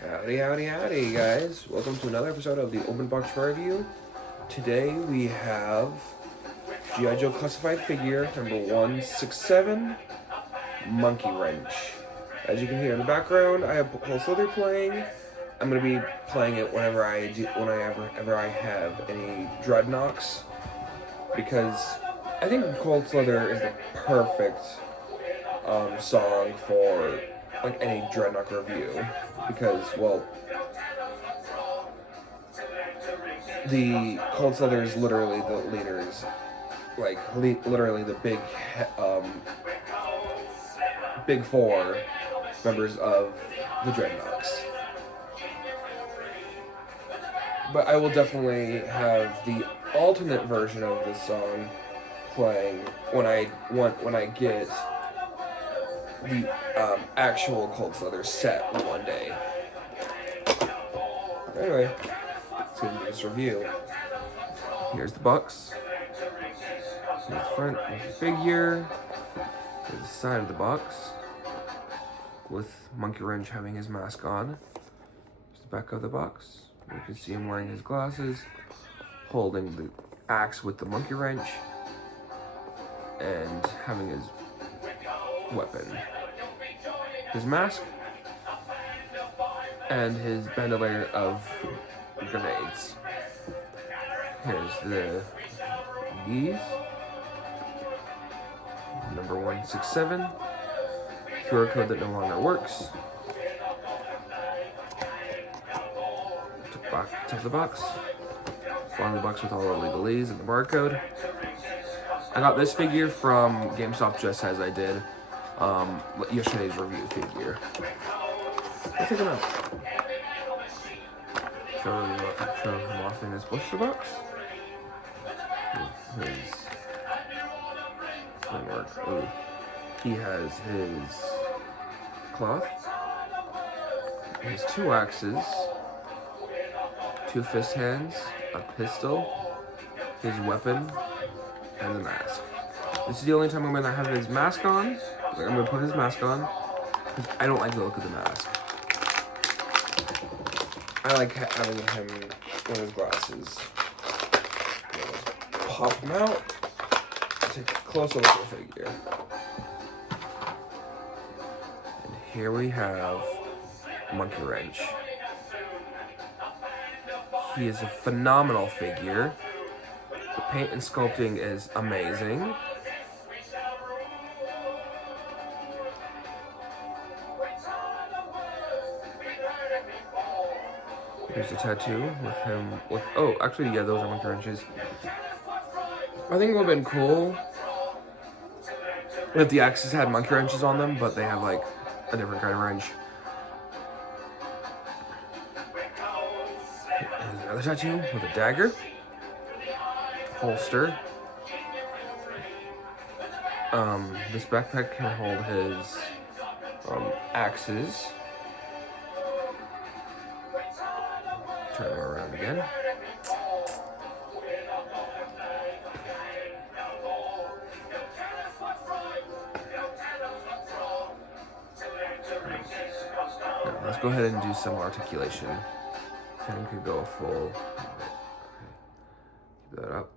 Howdy, howdy, howdy, guys. Welcome to another episode of the Open Box Review. Today we have G.I. Joe Classified Figure number 167, Monkey Wrench. As you can hear in the background, I have Cold Slither playing. I'm going to be playing it whenever I have any dredknocks, because I think Cold Slither is the perfect song for like any dredknock review, because, well, the Cold Slither is literally the leaders, like literally the big four members of the Dreadnoughts. But I will definitely have the alternate version of this song playing when I get the actual Cold Slither set one day. Anyway, let's get into this review. Here's the box. Here's the front, here's the figure. Here's the side of the box, with Monkey Wrench having his mask on. Here's the back of the box. You can see him wearing his glasses, holding the axe with the Monkey Wrench, and having his weapon, his mask, and his bandolier of grenades. Here's the keys. Number 167. QR code that no longer works. Top of the box. Bottom of the box with all the legalese and the barcode. I got this figure from GameStop just as I did yesterday's review figure. Let's take him out. Show him off in his blister box. His framework. Ooh. He has his cloth. His two axes, two fist hands, a pistol, his weapon, and the mask. This is the only time I'm gonna have his mask on. Like, I'm gonna put his mask on because I don't like the look of the mask. I like having him wear his glasses. Pop him out. Take a close look at the figure. And here we have Monkey Wrench. He is a phenomenal figure. The paint and sculpting is amazing. Here's a tattoo with him with, oh, actually, yeah, those are Monkey Wrenches. I think it would have been cool if the axes had Monkey Wrenches on them, but they have like a different kind of wrench. Here's another tattoo with a dagger, holster. This backpack can hold his axes. Turn him around again. Now, let's go ahead and do some articulation. Hand could go a full. Keep that up.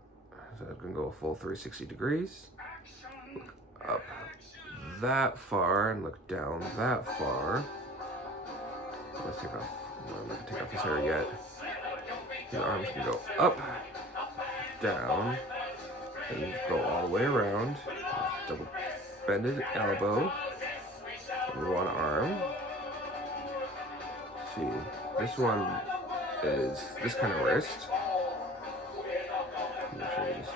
So it can go a full 360 degrees. Look up that far and look down that far. Let's take off. No, I'm not gonna take off his hair yet. His arms can go up, down, and go all the way around. Double bended elbow. And one arm. Let's see, this one is this kind of wrist. Make sure this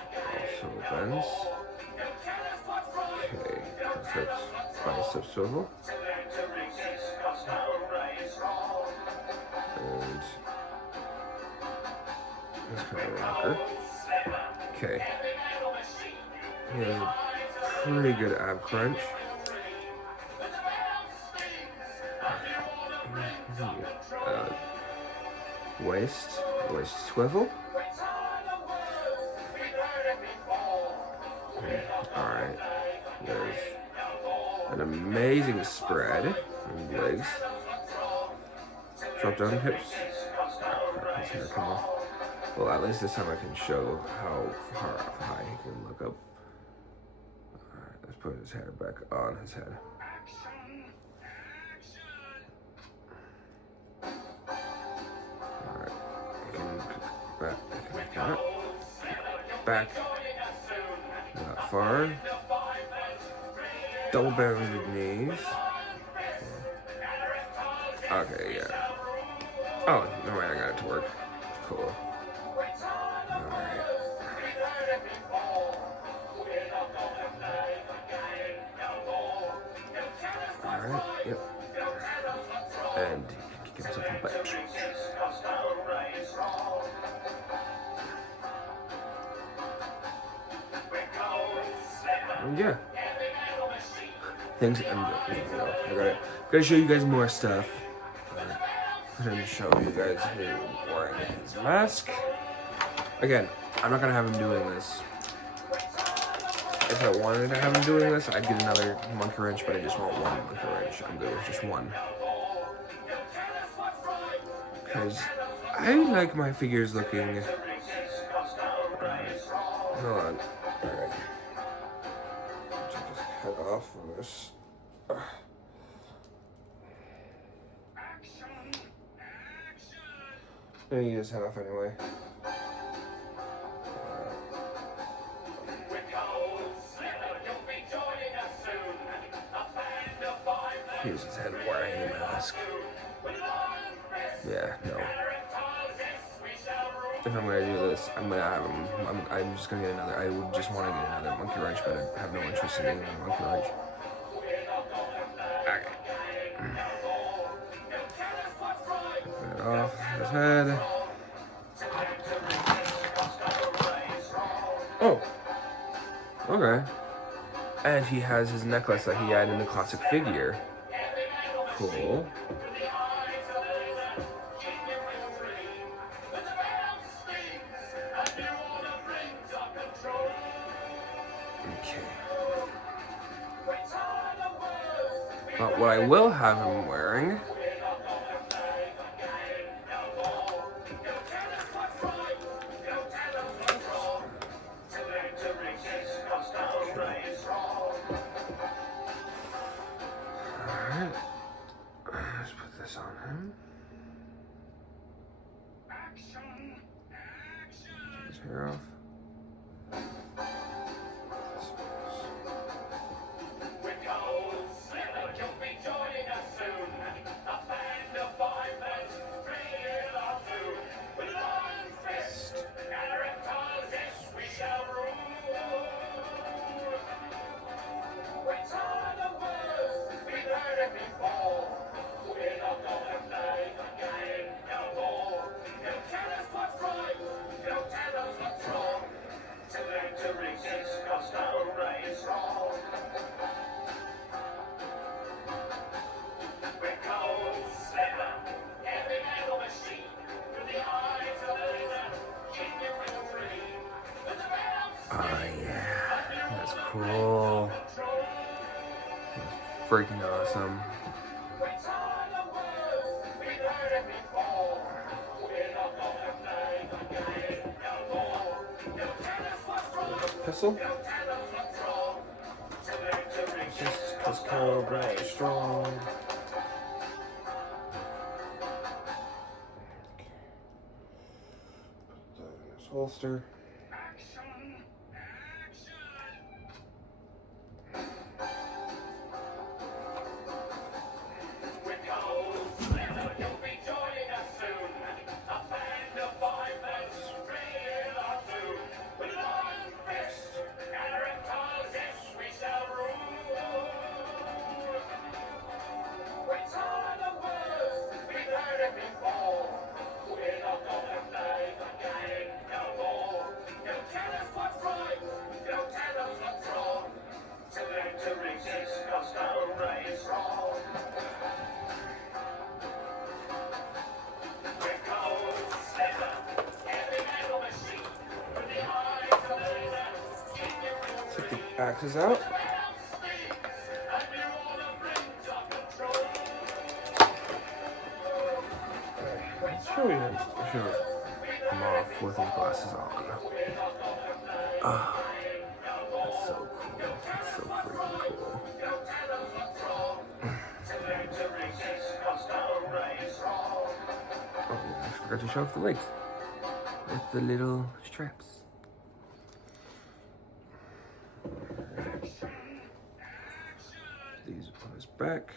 also bends. Okay, perfect. Bicep swivel. And this kind of rocker. Okay. He has a pretty good ab crunch. Waist swivel. Alright. There's an amazing spread in legs. Drop down the hips. His hair come off. Well, at least this time I can show how high he can look up. Alright, let's put his hair back on his head. Alright, he can back. Not far. Double bended knees. Okay, yeah. Oh, no way, I got it to work. Cool. Alright. Alright, yep. And he can kick himself in the butt. And yeah. Thanks. Gotta show you guys more stuff. I'm gonna show you guys him wearing his mask. Again, I'm not gonna have him doing this. If I wanted to have him doing this, I'd get another monkey wrench, but I just want one monkey wrench. I'm good with just one. Because I like my figures looking... Hold on. Alright. Take his head off of this. I'm gonna get his head off anyway. Here's his head wearing the mask. Yeah, no. If I'm gonna do this, I'm gonna have him. I'm just gonna get another. I would just want to get another monkey wrench, but I have no interest in getting another monkey wrench. Alright. Get off his head. Oh. Okay. And he has his necklace that he had in the classic figure. Cool. Okay. But what I will have him wearing on him. Take his hair off. Cool. That's freaking awesome. Pistol? This cobra is strong. Put that in his holster. Take the axes out. Show him. Show him off with his glasses on. That's so cool. That's so freaking cool. Oh, I forgot to show off the legs with the little straps. These on his back.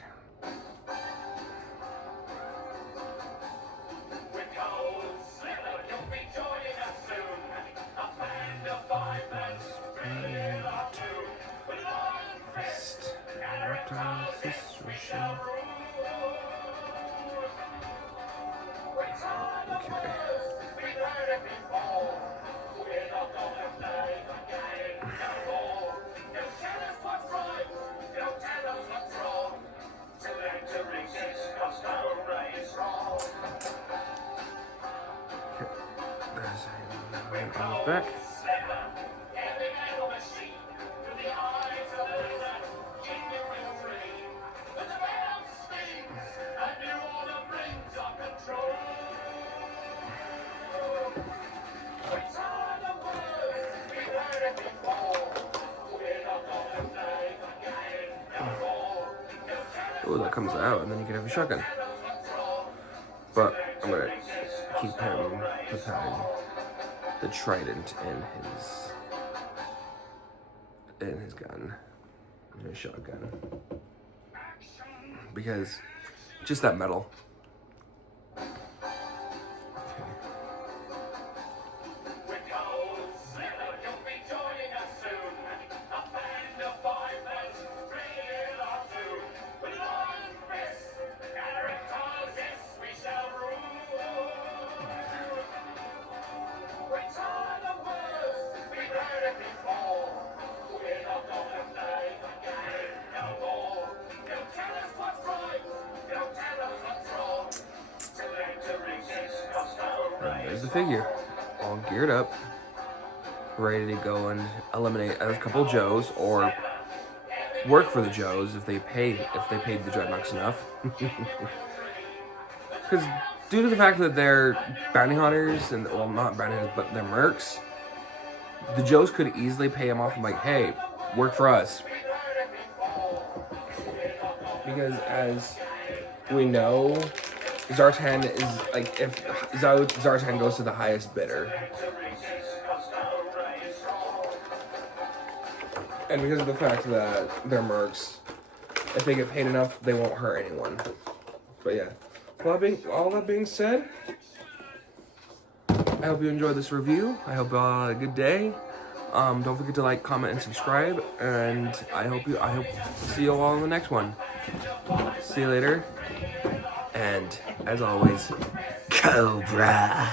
On his back. Oh, that comes out, and then you can have a shotgun. But I'm gonna keep him with having the trident in his gun, in his shotgun, because just that metal. There's the figure, all geared up, ready to go and eliminate a couple Joes or work for the Joes if they paid the Dreadnoughts enough. Because due to the fact that they're bounty hunters and, well, not bounty hunters, but they're mercs, the Joes could easily pay them off and like, hey, work for us. Because as we know, Zartan is like, if Zartan goes to the highest bidder. And because of the fact that they're mercs, if they get paid enough, they won't hurt anyone. But yeah, all that being said, I hope you enjoyed this review. I hope you all had a good day. Don't forget to like, comment, and subscribe. And I hope to see you all in the next one. See you later. And as always, Cobra.